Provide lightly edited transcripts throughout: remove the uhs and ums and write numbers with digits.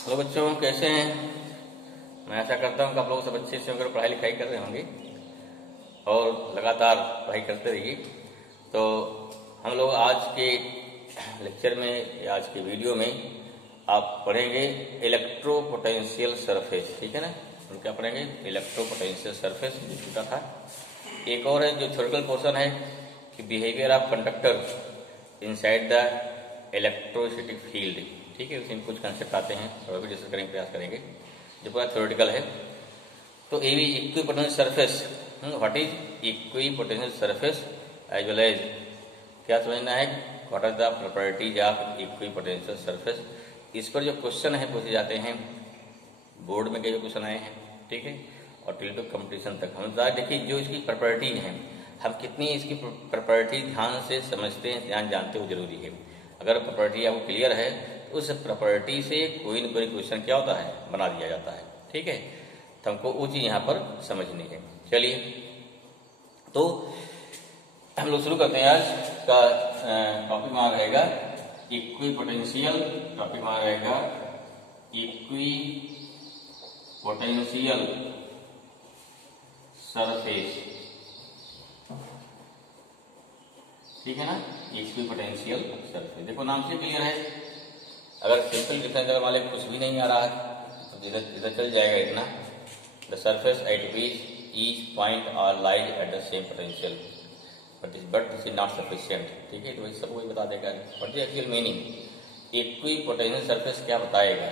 Hello बच्चों, कैसे हैं। मैं आशा करता हूँ कि आप लोग सब अच्छे से होकर पढ़ाई लिखाई कर रहे होंगे और लगातार पढ़ाई करते रहिए। तो हम लोग आज के लेक्चर में या आज के वीडियो में आप पढ़ेंगे इलेक्ट्रो पोटेंशियल सरफेस। ठीक है ना। हम क्या पढ़ेंगे? इलेक्ट्रो पोटेंशियल सरफेस जो छूटा था। एक और है जो थ्योरेटिकल पोर्शन है कि behaviour of conductor inside the electrostatic field. ठीक है, उसमें कुछ कंसेप्ट आते हैं और अभी डिस्कस करेंगे, प्रयास करेंगे, जो पूरा थ्योरेटिकल है। तो a equipotential surface, what is equipotential surface as well as क्या समझना है, what are the properties of equipotential surface. इस पर जो क्वेश्चन है पूछे जाते हैं, बोर्ड में कई क्वेश्चन आए हैं। ठीक है, और टिल टू कंपटीशन तक हम देखिए जो इसकी प्रॉपर्टीज हैं, हम कितनी इसकी प्रॉपर्टी ध्यान से समझते हैं, ध्यान जानते हो जरूरी है। अगर प्रॉपर्टी आपको क्लियर है तो उस प्रॉपर्टी से कोई न कोई क्वेश्चन क्या होता है, बना दिया जाता है। ठीक है, तो हमको वो चीज यहाँ पर समझनी है। चलिए, तो हम लोग शुरू करते हैं। आज का टॉपिक वहां रहेगा इक्विपोटेंशियल। टॉपिक वहां रहेगा इक्विपोटेंशियल सरफेस। ठीक है ना, इक्विपोटेंशियल सरफेस। देखो नाम से क्लियर है। अगर सिंपल डिफरेंशियल वाले कुछ भी नहीं आ रहा है तो इधर चल जाएगा इतना। The surface at which each point are lies at the same potential but this is not sufficient. ठीक है, तो वही सब वही बता देगा। But the actual meaning equipotential surface क्या बताएगा,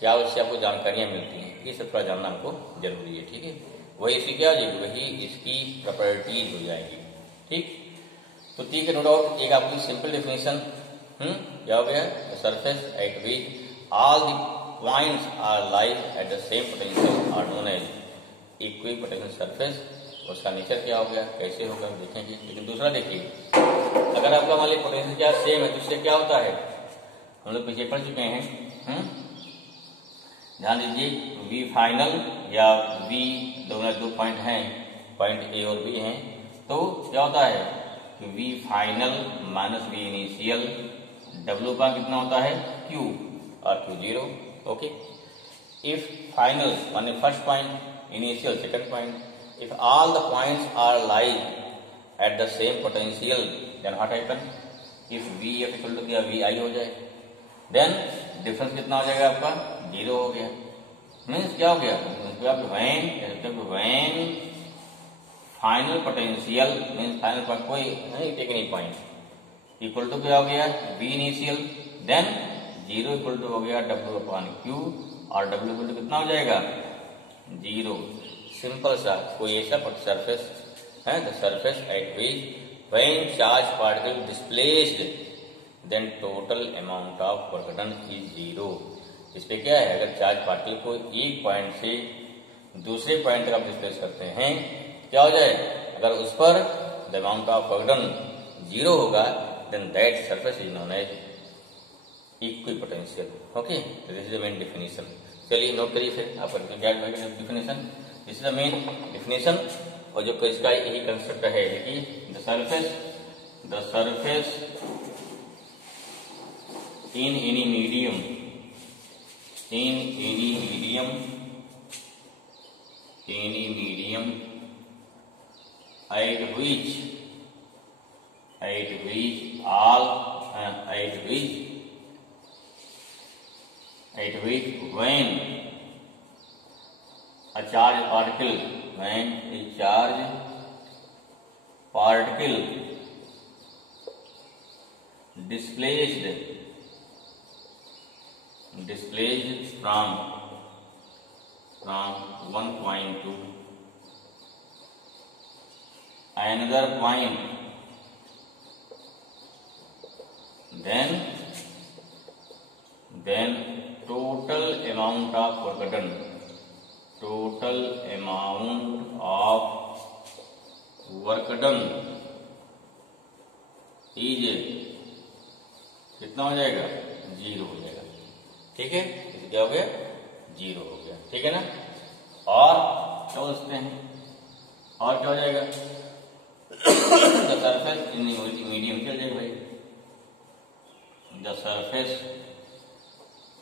क्या उससे आपको जानकारियां मिलती हैं, ये सब थोड़ा जानना हमको जरूरी है। ठीक है, वही इसकी क्या हो जाएगी, वही इसकी प्रॉपर्टीज हो जाएगी। ठीक, तो ठीक है, नो डाउट। एक आपकी सिंपल डेफिनेशन क्या हो गया, the surface at which all the points are lies at the same potential are known as equipotential surface. उसका नेचर क्या हो गया, कैसे होगा देखेंगे। लेकिन दूसरा देखिए, अगर आपका मान लीजिए पोटेंशियल क्या सेम है तो उससे क्या होता है, हम लोग पीछे पढ़ चुके हैं। ध्यान दीजिए, वी फाइनल या वी दोनों दो पॉइंट हैं, पॉइंट ए और बी हैं, तो क्या होता है कि V final minus V initial, W का कितना होता है क्यू और Q zero. Okay, if final माने first point, initial second point, if all the points are lies at the same potential then what happen, if V F equal to क्या V I हो जाए, then difference कितना हो जाएगा आपका, zero हो गया। मीन्स क्या हो गया, when final potential means final point कोई नहीं, take any point equal to क्या हो गया we initial, then zero equal to हो गया डब्ल्यू अपॉन क्यू, और डब्ल्यू इक्वल टू कितना हो जाएगा, जीरो। सिंपल सा कोई ऐसा सरफेस है, the surface at which when charge particle displaced then total amount of work done is zero. इस पे क्या है, अगर चार्ज पार्टिकल को एक पॉइंट से दूसरे पॉइंट तक आप डिस्प्लेस करते हैं, क्या हो जाए, अगर उस पर the amount of work done zero होगा, then that surface is known as equipotential. Okay, this is the main definition. चलिए नोट करिए फिर आपका क्या definition, this is the main definition. और जो इसका यही कंसेप्ट है, देखिए the surface in any medium at which when a charge particle displaced from one point to another point, then total amount of work done is कितना हो जाएगा, zero हो जाएगा। ठीक है, क्या हो गया, जीरो हो गया। ठीक है ना, और क्या बोलते हैं, और क्या हो जाएगा, द सरफेस इन मीडियम क्या हो जाएगा भाई, the surface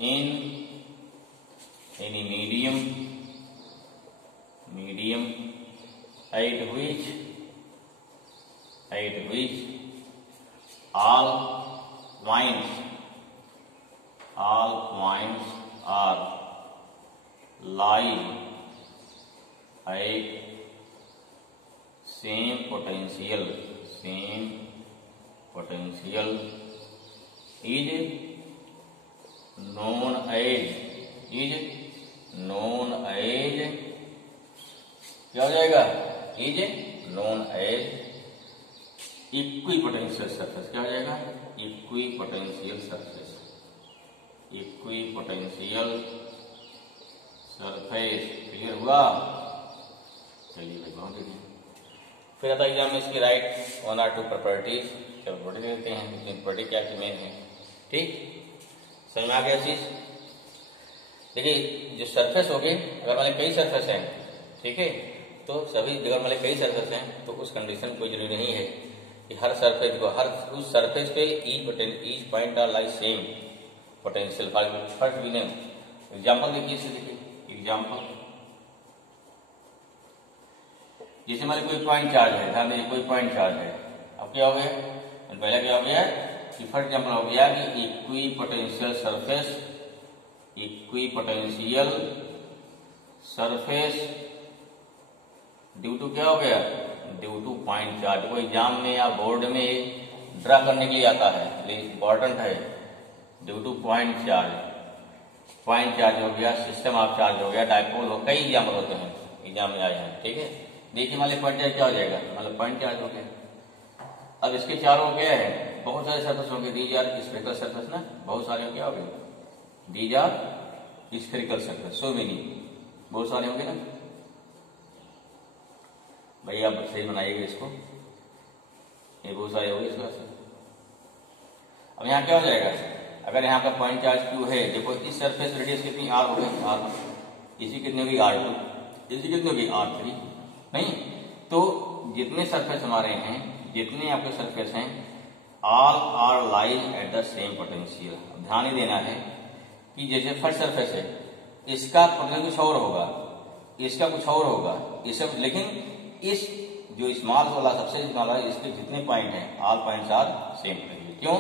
in any medium at which all points are lie at same potential is known as क्या हो जाएगा? Is known as equipotential surface. क्या हो जाएगा? Equipotential surface. क्लियर हुआ? चलिए भाई बहुत देखिए। फिर आता एग्जाम में इसकी राइट 1 or 2 प्रॉपर्टीज। चलो प्रॉपर्टी देखते हैं, प्रॉपर्टी क्या की मेन है। ठीक, समझ में आ गया चीज? देखिए जो सरफेस होगी, अगर मान कई सरफेस हैं, ठीक है, तो सभी जगह मान कई सरफेस हैं तो उस कंडीशन कोई जरूरी नहीं है कि हर सरफेस को उस सरफेस पे each point are like same potential. First भी नहीं। एग्जाम्पल देखिए, इसे देखिए एग्जाम्पल। जैसे मान कोई पॉइंट चार्ज है, ध्यान दीजिए कोई पॉइंट चार्ज है। अब क्या हो गया? पहले क्या हो गया कि फर्स्ट एग्जाम्पल हो गया कि इक्विपोटेंशियल सरफेस ड्यू टू क्या हो गया? Due two point charge. कोई एग्जाम में या बोर्ड में ड्रा करने के लिए आता है, इंपॉर्टेंट है। ड्यू टू पॉइंट चार्ज हो गया, सिस्टम ऑफ चार्ज हो गया, डायपोल हो, कई एग्जाम्पल होते हैं, एग्जाम में आए हैं। ठीक है, देखिए मान लीजिए पॉइंट चार्ज क्या हो जाएगा? मतलब पॉइंट चार्ज हो गया। अब इसके चारों क्या है? बहुत सारे सरफेस होंगे। दीज आर स्फेरिकल सरफेस ना, बहुत सारे क्या हो गए? These are spherical surface. So many, बहुत सारे होंगे ना भाई। आप सही बनाइएगा इसको, ये बहुत सारे हो गए इस क्लास में। अब यहाँ क्या हो जाएगा? अगर यहाँ का पॉइंट चार्ज Q है, देखो इस सरफेस रेडियस कितनी R हो गई? R1। इसी कितनी होगी? R2। इसी कितनी होगी? R3। नहीं तो जितने सरफेस हमारे हैं, जितने आपके सरफेस हैं, all are lies at the same potential. ध्यान ही देना है कि जैसे फर्स्ट सरफेस है, इसका पोटेंशियल कुछ और होगा, इसका कुछ और होगा, इसका, लेकिन इस जो स्मॉल वाला सबसे स्मॉल है, इसके जितने पॉइंट हैं, all points are same potential. क्यों?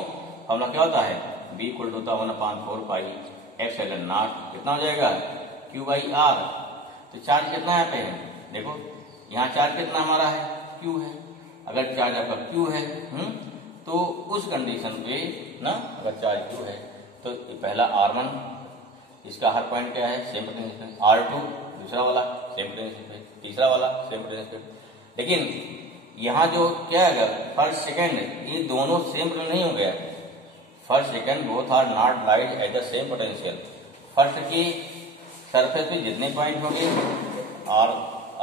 फॉर्मूला क्या होता है? B इक्वल टू होता है 1/4 पाई एप्सिलॉन नॉट। कितना हो जाएगा? Q/R। तो चार्ज कितना यहाँ पे है? देखो यहाँ चार्ज कितना हमारा है? Q है। अगर चार्ज आपका Q है, तो उस कंडीशन पे ना, अगर चार्ज Q है तो पहला R1, इसका हर पॉइंट क्या है? Same potential. R2 दूसरा वाला सेम पोटेंशियल, तीसरा वाला सेम पोटेंशियल। लेकिन यहाँ जो क्या है, फर्स्ट सेकेंड, ये दोनों सेम पोटेंशियल नहीं हो गया। First second both are not lies at the same potential. First की सरफेस पे जितने पॉइंट होंगे और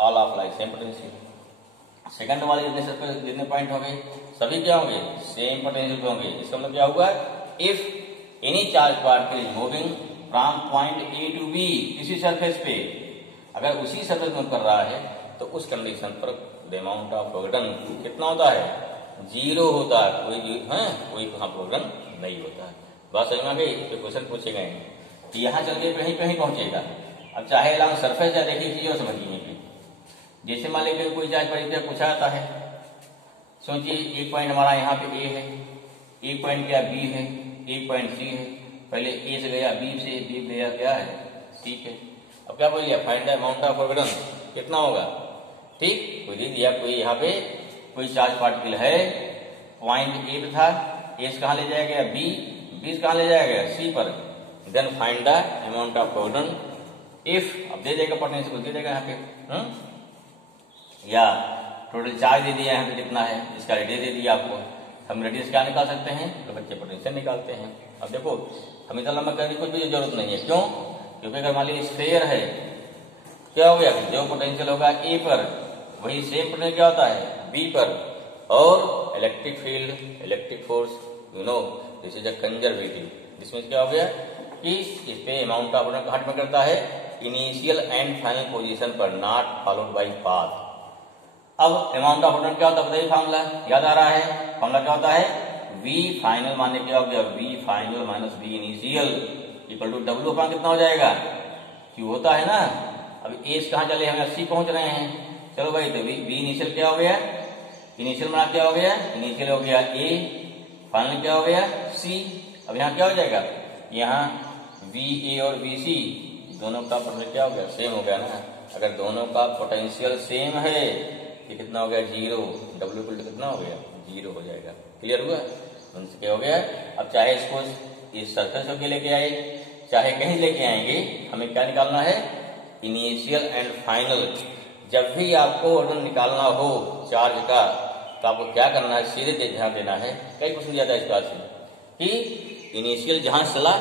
all of like same potential. Second वाले जितने सरफेस जितने पॉइंट होंगे सभी क्या होंगे? सेम पोटेंशियल होंगे। इसका मतलब क्या हुआ? If any charge particle is moving from point A to B, किसी सरफेस पे अगर उसी सरफेस में कर रहा है तो उस कंडीशन पर द अमाउंट ऑफ प्रोगडन कितना होता है? 0 होता है। कोई वहां प्रोगडन नहीं होता है। बात समझ में आ गई? तो क्वेश्चन पूछे गए हैं कि यहाँ चल के कहीं कहीं पहुंचेगा। अब चाहे लॉन्ग सरफेस या देखिए चीजों समझिए। जैसे मान लीजिए कोई चार्ज पर पूछा जाता है, सोचिए एक पॉइंट हमारा यहाँ पे A है, एक पॉइंट क्या B है, एक पॉइंट C है। पहले A से गया B से, B गया क्या है? C है। अब क्या बोल दिया? फाइंड द अमाउंट ऑफ प्रोगडन कितना होगा? ठीक, कोई दे दिया, कोई यहाँ पे कोई चार्ज पार्टिकल है, पॉइंट A पे था, A से कहाँ ले जाया गया? B से कहाँ ले जाया गया? C पर। Then find the amount of work done if, अब दे देगा पोटेंशियल दे देगा यहाँ पे, या टोटल चार्ज दे दिया यहाँ पे कितना है, इसका रेडियस दे दिया आपको। हम रेडियस क्या निकाल सकते हैं? तो बच्चे पोटेंशियल निकालते हैं। अब देखो हमेशा लंबा करने की कुछ भी जरूरत नहीं है। क्यों? क्योंकि अगर मान लीजिए स्फीयर है, क्या हो गया? जो पोटेंशियल होगा A पर, वही सेम पोटेंशियल क्या होता है? B पर। और electric field, electric force, this is a conservative. इसमें क्या हो गया कि इस पे अमाउंट ऑफ प्रोगडन कहाँ डिपेंड करता है? इनिशियल एंड फाइनल पोजीशन पर, नॉट फॉलोड बाय पाथ। अब अमाउंट ऑफ प्रोगडन क्या होता है? बताइए फॉर्मूला याद आ रहा है? फॉर्मूला क्या होता है? V फाइनल माने क्या हो गया? V final minus V initial equal to W upon कितना हो जाएगा? Q होता है ना। अब एज कहाँ चले, हमें 80 पहुंच रहे हैं। चलो भाई, तो बी इनिशियल क्या हो गया, इनिशियल में क्या हो गया, इनिशियल हो गया ए, फाइनल क्या हो गया सी। अब यहाँ क्या हो जाएगा, यहाँ वी ए और वी सी दोनों का पोटेंशियल क्या हो गया, सेम हो गया ना। अगर दोनों का पोटेंशियल सेम है तो कितना हो गया, 0। डब्ल्यू इक्वल टू कितना हो गया, 0 हो जाएगा। क्लियर हुआ, उनसे क्या हो गया। अब चाहे इसको इस सरफेस होके लेके आए, चाहे कहीं लेके आएंगे, हमें क्या निकालना है, इनिशियल एंड फाइनल। जब भी आपको ऑर्डर निकालना हो चार्ज का, तो आपको क्या करना है, सीधे ध्यान देना है। कई क्वेश्चन दिया था इस बात से कि इनिशियल जहां चला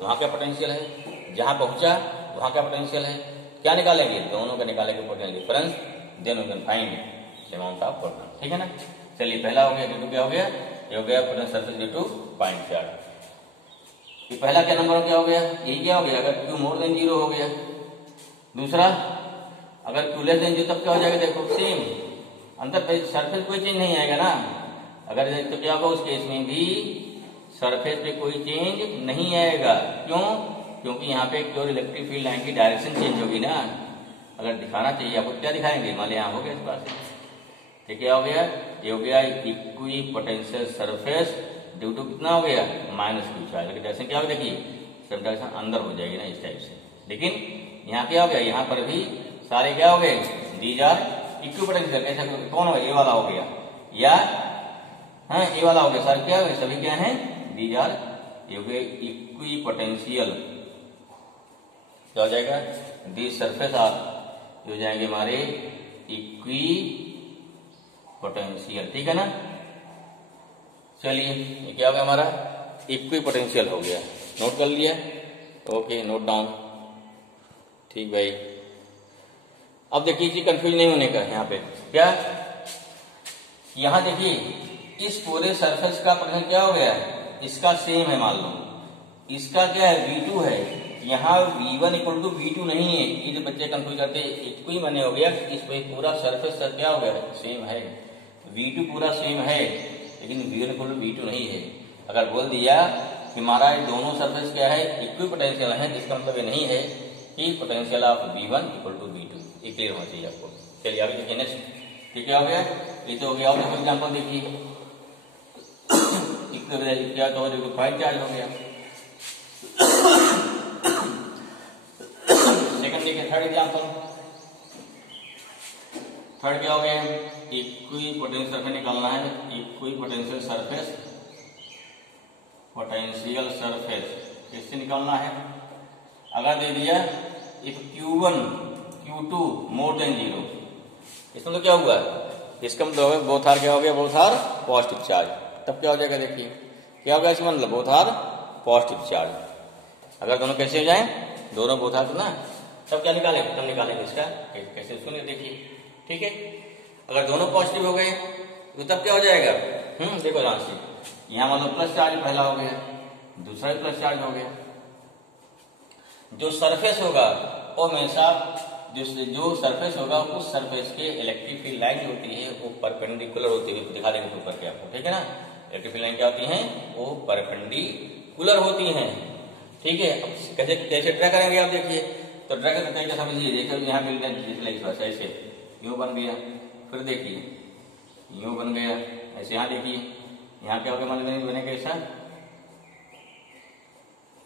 वहां क्या पोटेंशियल है, जहां पहुंचा वहां क्या पोटेंशियल है, क्या निकालेंगे, दोनों का निकालेंगे potential difference, then we can find amount of potential. ठीक है ना। चलिए, पहला हो गया, ड्यू टू क्या हो गया, ये हो गया potential surface due two point charge. ये पहला क्या नंबर क्या हो गया, यही क्या हो गया, अगर Q मोर देन 0 हो गया। दूसरा, अगर Q लेस देन 0 तब क्या हो जाएगा, देखो सेम, अंदर सरफेस कोई चेंज नहीं आएगा ना। अगर तो क्या होगा, उस केस में भी सरफेस पे कोई चेंज नहीं आएगा। क्यों, क्योंकि यहाँ पे केवल इलेक्ट्रिक फील्ड लाइन की डायरेक्शन चेंज होगी ना। अगर दिखाना चाहिए आपको, क्या दिखाएंगे, मान लिया यहाँ हो गया इस पास, ठीक, क्या हो गया, ये हो गया equipotential surface due to कितना हो गया, -Q चार्ज। लेकिन डायरेक्शन क्या हो, देखिए सब डायरेक्शन अंदर हो जाएगी ना इस टाइप से। लेकिन यहाँ क्या हो गया, यहाँ पर भी सारे क्या हो गए, दीज आर इक्वी पोटेंशियल। ऐसा कौन हो, ए वाला हो गया, या हाँ ए वाला हो गया, सारे क्या हो गए, सभी क्या है, दीज आर इक्वी पोटेंशियल। क्या हो जाएगा, दीज सरफेस आर हो जाएंगे हमारे इक्वी पोटेंशियल। ठीक है ना। चलिए, ये क्या हो गया हमारा, इक्वी पोटेंशियल हो गया। नोट कर लिया, ओके, नोट डाउन। ठीक भाई, अब देखिए जी, कंफ्यूज नहीं होने का यहाँ पे क्या, यहाँ देखिए इस पूरे सरफेस का पोटेंशियल क्या हो गया, इसका सेम है, मान लो इसका क्या है, V2 है। यहाँ V1 इक्वल टू V2 नहीं है, ये जो बच्चे कंफ्यूज करते हैं, इक्वी माने हो गया इस पे पूरा सरफेस सर क्या हो गया, सेम है, V2 पूरा सेम है, लेकिन V1 इक्वल टू V2 नहीं है। अगर बोल दिया कि हमारा दोनों सरफेस क्या है, इक्वी पोटेंशियल है, इसका मतलब ये नहीं है कि potential of V1 equal to V2। ये क्लियर होना चाहिए आपको। चलिए आगे देखिए नेक्स्ट, ठीक क्या हो गया, ये तो हो गया। और एग्जाम्पल देखिए, क्या तो पॉइंट चार्ज हो गया। सेकंड देखिए, थर्ड एग्जाम्पल, थर्ड क्या हो गया, इक्वी पोटेंशियल सरफेस निकालना है, equi potential surface, potential surface किससे निकालना है। अगर दे दिया if Q1 Q2 more than 0, इसमें तो क्या हुआ, इसका मतलब बोथ आर क्या हो गया, बोथ आर पॉजिटिव चार्ज। तब क्या हो जाएगा, देखिए क्या होगा, इसका मतलब बोथ आर पॉजिटिव चार्ज। अगर दोनों कैसे हो जाए, दोनों बोथ आर ना, तब क्या निकालेंगे, तब निकालेंगे इसका कैसे, उसको नहीं देखिए। ठीक है, अगर दोनों पॉजिटिव हो गए तो तब क्या हो जाएगा, देखो ध्यान से, यहाँ मतलब प्लस चार्ज पहला हो गया, दूसरा प्लस चार्ज हो गया। जो सरफेस होगा वो हमेशा जो सरफेस होगा, उस सरफेस के इलेक्ट्रिक फील्ड लाइन होती है वो परपेंडिकुलर होती है। दिखा देंगे ऊपर के आपको, ठीक है ना। इलेक्ट्रिक फील्ड लाइन क्या होती है, वो परपेंडिकुलर होती हैं। ठीक है, अब कैसे कैसे ड्रा करेंगे आप देखिए, तो ड्रा करते हैं, समझिए, देखिए यहाँ बिल्कुल ऐसे यूं बन गया, फिर देखिए यूं बन गया, ऐसे यहाँ देखिए, यहाँ क्या होगा, मतलब बनेगा ऐसा,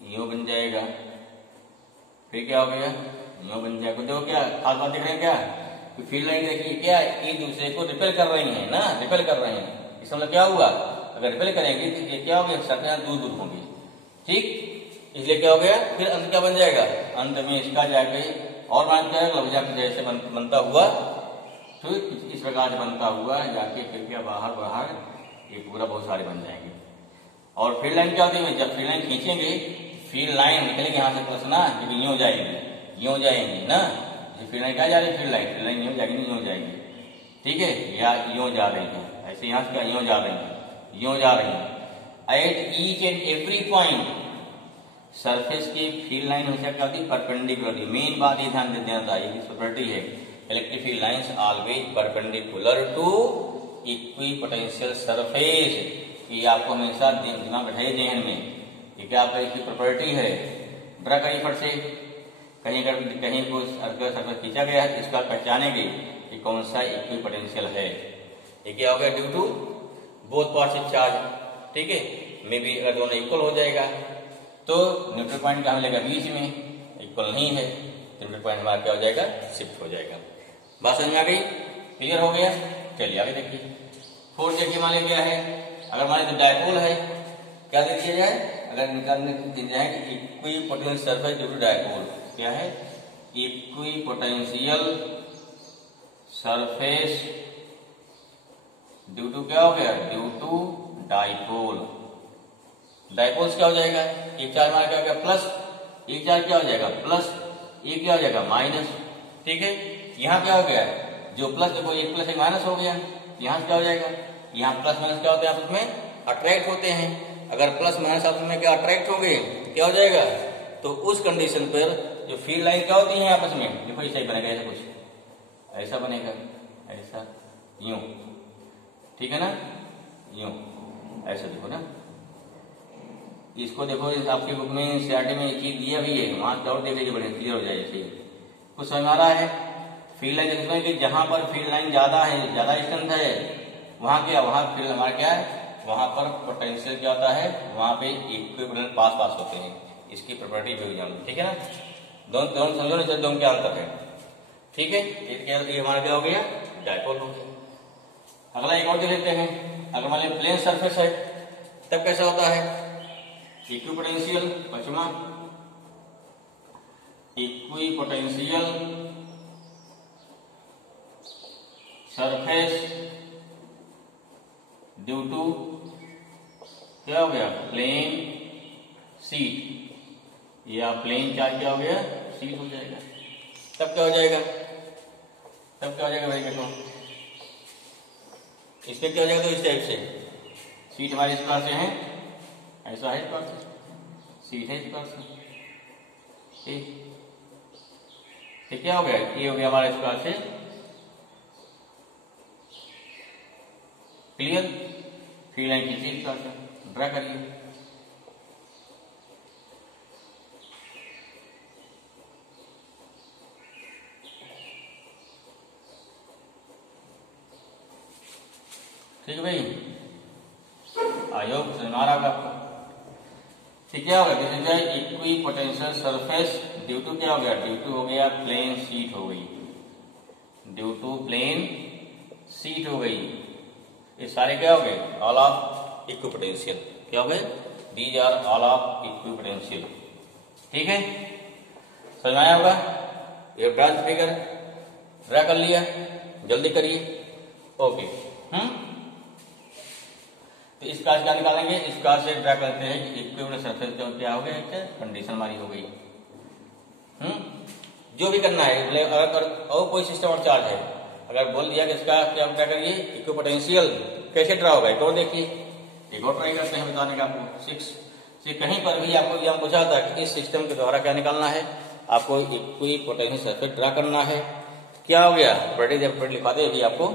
यूं बन जाएगा, फिर क्या हो गया, यूं बन जाएगा। देखो क्या खास बात देख रहे हैं क्या, कि फील्ड लाइन देखिए क्या एक दूसरे को रिपेल कर रही है ना, रिपेल कर रहे हैं। इसका मतलब क्या हुआ, अगर रिपेल करेंगे तो ये क्या हो गया, सतह दूर दूर होंगी। ठीक, इसलिए क्या हो गया, फिर अंत क्या बन जाएगा, अंत में इसका जाके और मान जाएगा, जैसे बनता हुआ, तो इस प्रकार से बनता हुआ जाके फिर क्या बाहर बाहर ये पूरा बहुत सारे बन जाएंगे। और फील्ड लाइन क्या होती है, जब फील्ड लाइन खींचेंगे, फील्ड लाइन निकलेगी यहाँ से प्लस ना, क्योंकि यूं जाएंगी, यूं जाएंगी ना, फील्ड लाइन क्या जा रही है, फील्ड लाइन यूं जाएगी, यूं जाएंगी। ठीक है, या यूं जा रही है, ऐसे यहाँ से क्या यूं जा रही है, यूं जा रही है। At each and every point surface की फील्ड लाइन हमेशा क्या होती है, परपेंडिकुलर। मेन बात ये ध्यान देना चाहिए, ये प्रॉपर्टी है, electric field lines always perpendicular to equipotential surface. ये आपको हमेशा दिमाग बैठाइए जहन में, ये क्या आपका इसकी प्रॉपर्टी है। ड्रा करिए फट से, कहीं को सरफेस खींचा गया है तो इसका पहचानेंगे कि कौन सा इक्विपोटेंशियल है। ये क्या हो गया, due to both parts charge, ठीक है। मे बी अगर दोनों इक्वल हो जाएगा तो न्यूट्रल पॉइंट कहाँ मिलेगा, बीच में, इक्वल नहीं है तो न्यूट्रल पॉइंट हमारा क्या हो जाएगा, शिफ्ट हो जाएगा। बात समझ में आ गई, क्लियर हो गया। चलिए आगे देखिए। फोर्थ देखिए, मान लिया क्या है, अगर मान लीजिए डायपोल है, क्या दे दिया जाए, अगर निकालने दिया जाए कि equipotential surface due to dipole, क्या है, इक्विपोटेंशियल सरफेस ड्यू टू क्या हो गया, ड्यू टू डायपोल। डायपोल्स क्या हो जाएगा, एक चार्ज हमारा क्या हो गया प्लस, एक चार्ज क्या हो जाएगा प्लस, एक क्या हो जाएगा माइनस, ठीक है। यहाँ क्या हो गया, जो प्लस देखो एक प्लस एक माइनस हो गया, यहाँ क्या हो जाएगा, यहाँ प्लस माइनस क्या होते हैं आपस में अट्रैक्ट होते हैं। अगर प्लस माइनस आपस में क्या अट्रैक्ट हो गए क्या हो जाएगा, तो उस कंडीशन पर जो फील्ड लाइन क्या होती है आपस में, देखो ऐसा ही बनेगा, ऐसा कुछ ऐसा बनेगा, ऐसा यूं, ठीक है ना, यूं ऐसा देखो ना। इसको देखो आपकी बुक में सीआरटी में एक चीज दिया भी है, वहां डाउट देख लीजिए, बड़े क्लियर हो जाए। कुछ समझ आ रहा है, फील्ड लाइन देखते हैं कि जहां पर फील्ड लाइन ज्यादा है, ज्यादा स्ट्रेंथ है, वहां क्या, वहां फील्ड हमारा क्या है, वहां पर पोटेंशियल क्या होता है, वहां पे इक्विवेलेंट पास होते हैं। इसकी प्रॉपर्टी भी जानो, ठीक है ना। दोनों समझो ना, दोनों क्या अंतर है, ठीक है। ये हमारा क्या हो गया, डायपोल हो गया। अगला एक और देख लेते हैं, अगर मान लीजिए प्लेन सरफेस है तब कैसा होता है, इक्विपोटेंशियल, पचमा इक्विपोटेंशियल सरफेस ड्यू टू क्या हो गया, प्लेन शीट या प्लेन चार्ज क्या हो गया, शीट हो जाएगा। तब क्या हो जाएगा, तब क्या हो जाएगा भाई, देखो इसमें क्या हो जाएगा, तो इस टाइप से शीट हमारे इस प्रकार से है, ऐसा है इस प्रकार से, सीट है इस प्रकार से, ठीक क्या हो गया, ये हो गया हमारा इस प्रकार से, क्लियर। फील्ड लाइन खींचिए इस प्रकार से, ड्रा करिए। ठीक है भाई, आई होप समझ आ रहा होगा आपको। ठीक क्या होगा, this is equipotential surface due to क्या हो गया, ड्यू टू हो गया प्लेन शीट हो गई, ड्यू टू प्लेन शीट हो गई। ये सारे क्या हो गए, ऑल ऑफ इक्विपोटेंशियल, क्या हो गए, these are all of equipotential. ठीक है, समझ में आया होगा। ये ब्रांच फिगर ड्रा कर लिया, जल्दी करिए। ओके, तो इस क्लास क्या निकालेंगे, इस क्लास से ड्रा करते हैं कि इक्विपोटेंशियल सरफेस क्या हो गया, एक कंडीशन हमारी हो गई। जो भी करना है, अगर और कोई सिस्टम और चार्ज है, अगर बोल दिया कि इसका क्या करिए, इक्विपोटेंशियल कैसे ड्रा होगा, एक और देखिए, एक और ट्राई करते हैं बताने का आपको। 6 से कहीं पर भी आपको एग्जाम पूछा था कि इस सिस्टम के द्वारा क्या निकालना है, आपको इक्विपोटेंशियल सरफेस ड्रा करना है। क्या हो गया, प्रॉपर्टी लिखवाते भी आपको।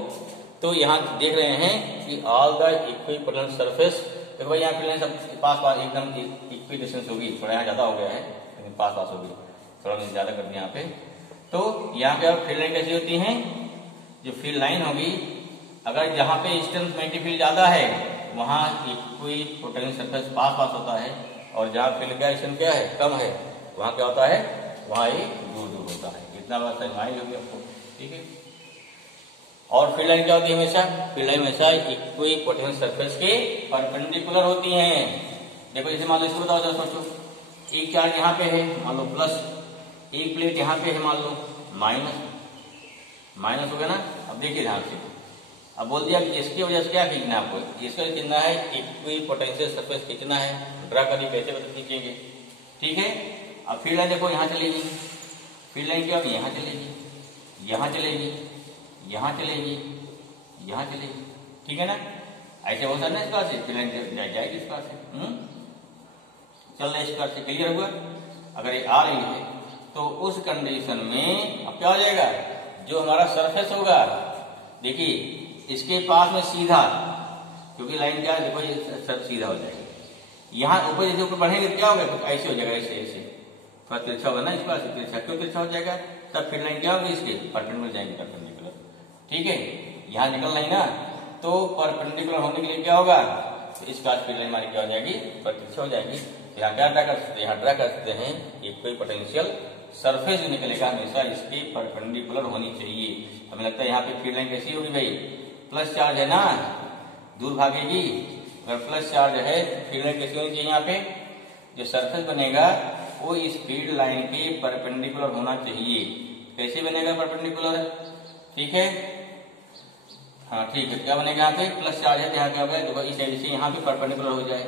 तो यहाँ देख रहे हैं कि ऑल द इक्विपोटेंशियल सरफेस, देखो भाई यहाँ फिर सब पास एकदम इक्वी डिस्टेंस होगी, थोड़ा यहाँ ज्यादा हो गया है लेकिन पास होगी, थोड़ा ज्यादा कर दिया यहाँ पे। तो यहाँ पे अब फील्ड लाइन कैसी होती है, जो फील्ड लाइन होगी, अगर जहाँ पे स्ट्रेंथ मैग्नेटिक फील्ड ज्यादा है वहाँ इक्विपोटेंशियल सरफेस पास होता है, और जहाँ फील्ड का स्ट्रेंथ क्या है, कम है, वहाँ क्या होता है, वहाँ ये दूर दूर होता है। इतना बात समझ होगी आपको। ठीक है, और फील्ड लाइन क्या होती है, हमेशा फील्ड लाइन हमेशा इक्विपोटेंशियल सरफेस के परपेंडिकुलर होती हैं। देखो जैसे मान लो इसको बताओ, जरा सोचो, एक चार्ज यहाँ पे है मान लो प्लस, एक प्लेट यहाँ पे है मान लो माइनस हो गया ना। अब देखिए ध्यान से, अब बोल दिया कि इसकी वजह से क्या खींचना है आपको, इसका खींचना है, इक्विपोटेंशियल सरफेस खींचना है, ड्रा करिए कैसे खींचेंगे। ठीक है, अब फील्ड लाइन देखो यहाँ चलेगी, फील्ड लाइन क्या होगी, यहाँ चलेगी, यहाँ चलेगी, यहाँ चलेगी, यहाँ चलेगी। ठीक है ना, ऐसे हो सकता है इसका से फील्ड लाइन जाएगी इसका से, चल रहा है इसका से, क्लियर हुआ। अगर ये आ रही है तो उस कंडीशन में अब क्या हो जाएगा, जो हमारा सरफेस होगा, देखिए इसके पास में सीधा, क्योंकि लाइन क्या है, देखो ये सब सीधा हो जाएगा। यहाँ ऊपर जैसे ऊपर बढ़ेंगे क्या होगा, तो ऐसे हो जाएगा, ऐसे ऐसे थोड़ा तिरछा होगा ना, इस बार से तिरछा क्यों तिरछा हो जाएगा, तब फील्ड लाइन क्या होगी इसकी परपेंडिकुलर जाएंगे, परपेंडिकुलर। ठीक है, यहाँ निकल रही ना, तो परपेंडिकुलर होने के लिए क्या होगा, तो इस क्लास फील्ड लाइन हमारी क्या हो जाएगी, पर तिरछी हो जाएगी। यहाँ क्या ड्रा कर सकते हैं, यहाँ ड्रा कर सकते हैं इक्विपोटेंशियल सरफेस जो निकलेगा हमेशा इसकी परपेंडिकुलर होनी चाहिए। हमें लगता है यहाँ पे फील्ड लाइन कैसी होगी भाई, प्लस चार्ज है ना, दूर भागेगी। अगर प्लस चार्ज है फील्ड लाइन कैसी होनी चाहिए, यहाँ पे जो सरफेस बनेगा वो इस फील्ड लाइन के परपेंडिकुलर होना चाहिए। कैसे बनेगा परपेंडिकुलर, ठीक है, हाँ ठीक है, क्या बनेगा यहाँ पे प्लस चार्ज है, यहाँ क्या होगा, देखो इस साइड से यहाँ पे परपेंडिकुलर हो जाए,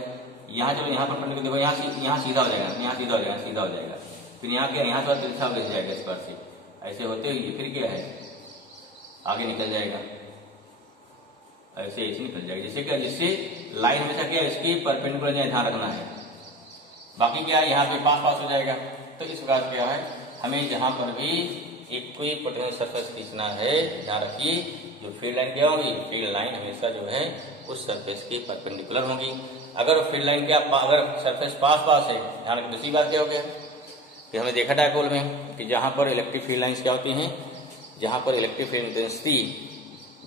यहाँ चलो यहाँ परपेंडिकुलर, देखो यहाँ सीधा हो जाएगा, यहाँ सीधा हो जाएगा, सीधा हो जाएगा, फिर यहाँ क्या, यहाँ थोड़ा तिरछा हो जाएगा इस बार से, ऐसे होते हुए फिर क्या है आगे निकल जाएगा, ऐसे निकल जाएगा, जिससे क्या, जिससे लाइन हमेशा क्या इसकी परपेंडिकुलर ध्यान रखना है। बाकी क्या है यहाँ पे पास पास हो जाएगा। तो इस प्रकार क्या है, हमें जहां पर भी इक्विपोटेंशियल सरफेस खींचना है, ध्यान रखिए जो फील्ड लाइन क्या होगी, फील्ड लाइन हमेशा जो है उस सरफेस की परपेंडिकुलर होगी। अगर फील्ड लाइन क्या, अगर सरफेस पास पास है, ध्यान रखिए दूसरी बात क्या हो गया कि हमने देखा डायपोल में कि जहां पर इलेक्ट्रिक फील्ड लाइंस क्या होती हैं, जहां पर इलेक्ट्रिक फील्ड इंटेंसिटी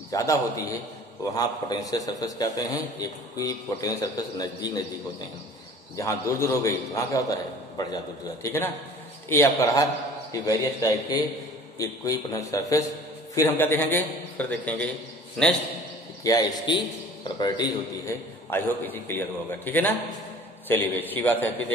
ज्यादा होती है वहां पोटेंशियल सरफेस क्या होते हैं, इक्विपोटेंशियल सरफेस नजदीक नजदीक होते हैं। जहां दूर दूर हो गई वहां क्या होता है, बढ़ जाता है, ठीक है ना। ये आपका रहा कि वेरियस टाइप के इक्विपोटेंशियल सरफेस। फिर हम क्या देखेंगे, फिर देखेंगे नेक्स्ट क्या इसकी प्रॉपर्टीज होती है। आई होप इसी क्लियर होगा, ठीक है ना। चलिए अच्छी बात है, फिर